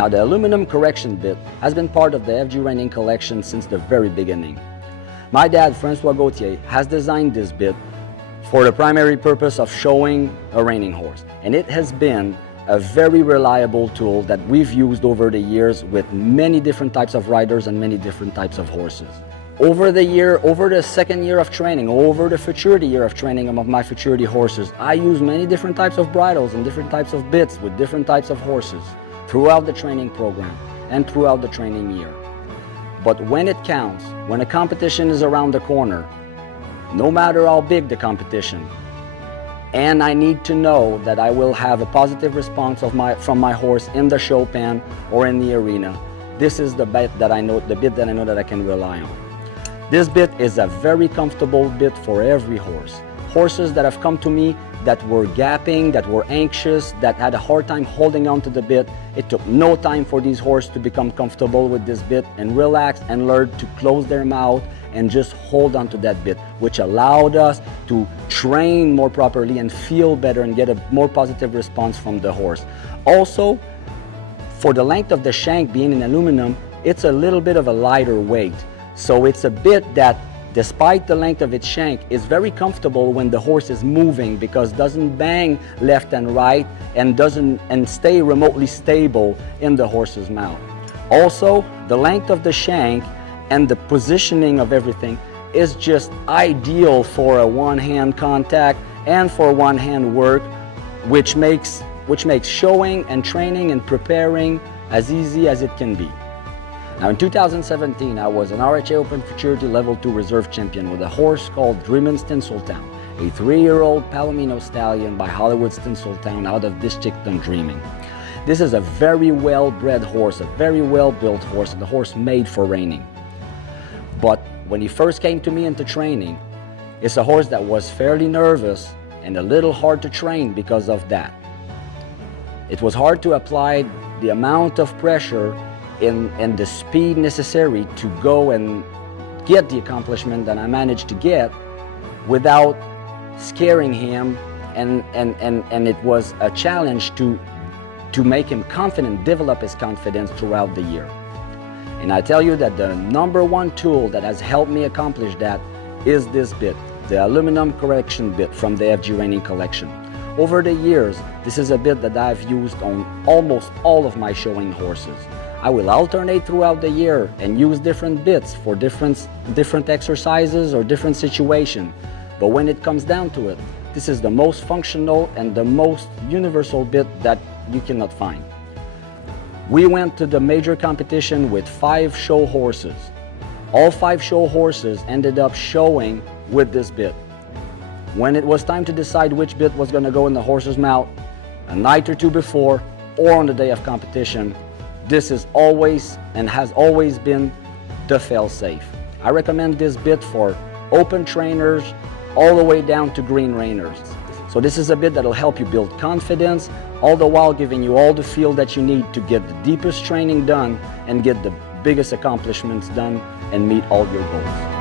Now, the aluminum correction bit has been part of the FG Reining collection since the very beginning. My dad, Francois Gauthier, has designed this bit for the primary purpose of showing a reining horse, and it has been a very reliable tool that we've used over the years with many different types of riders and many different types of horses. Over the second year of training, over the futurity year of training of my futurity horses, I use many different types of bridles and different types of bits with different types of horses throughout the training program and throughout the training year. But when it counts, when a competition is around the corner, no matter how big the competition, and I need to know that I will have a positive response from my horse in the show pen or in the arena, this is the bit that I know that I can rely on. This bit is a very comfortable bit for every horse. Horses that have come to me that were gapping, that were anxious, that had a hard time holding on to the bit, it took no time for these horses to become comfortable with this bit and relax and learn to close their mouth and just hold on to that bit, which allowed us to train more properly and feel better and get a more positive response from the horse. Also, for the length of the shank being in aluminum, it's a little bit of a lighter weight. So it's a bit that, despite the length of its shank, is very comfortable when the horse is moving because it doesn't bang left and right and stay remotely stable in the horse's mouth. Also, the length of the shank and the positioning of everything is just ideal for a one-hand contact and for one-hand work, which makes showing and training and preparing as easy as it can be. Now, in 2017, I was an RHA Open Futurity Level 2 Reserve Champion with a horse called Dreamin' Tinseltown, a 3-year-old Palomino stallion by Hollywood Tinseltown out of District Dreaming. This is a very well-bred horse, a very well-built horse, and a horse made for reining. But when he first came to me into training, it's a horse that was fairly nervous and a little hard to train because of that. It was hard to apply the amount of pressure and the speed necessary to go and get the accomplishment that I managed to get without scaring him, and it was a challenge to make him confident, develop his confidence throughout the year. And I tell you that the #1 tool that has helped me accomplish that is this bit, the aluminum correction bit from the FG Reining collection. Over the years, this is a bit that I've used on almost all of my showing horses. I will alternate throughout the year and use different bits for different exercises or different situations. But when it comes down to it, this is the most functional and the most universal bit that you cannot find. We went to the major competition with 5 show horses. All 5 show horses ended up showing with this bit. When it was time to decide which bit was going to go in the horse's mouth, a night or two before or on the day of competition, this is always and has always been the fail-safe. I recommend this bit for open trainers all the way down to green reiners. So this is a bit that will help you build confidence, all the while giving you all the feel that you need to get the deepest training done and get the biggest accomplishments done and meet all your goals.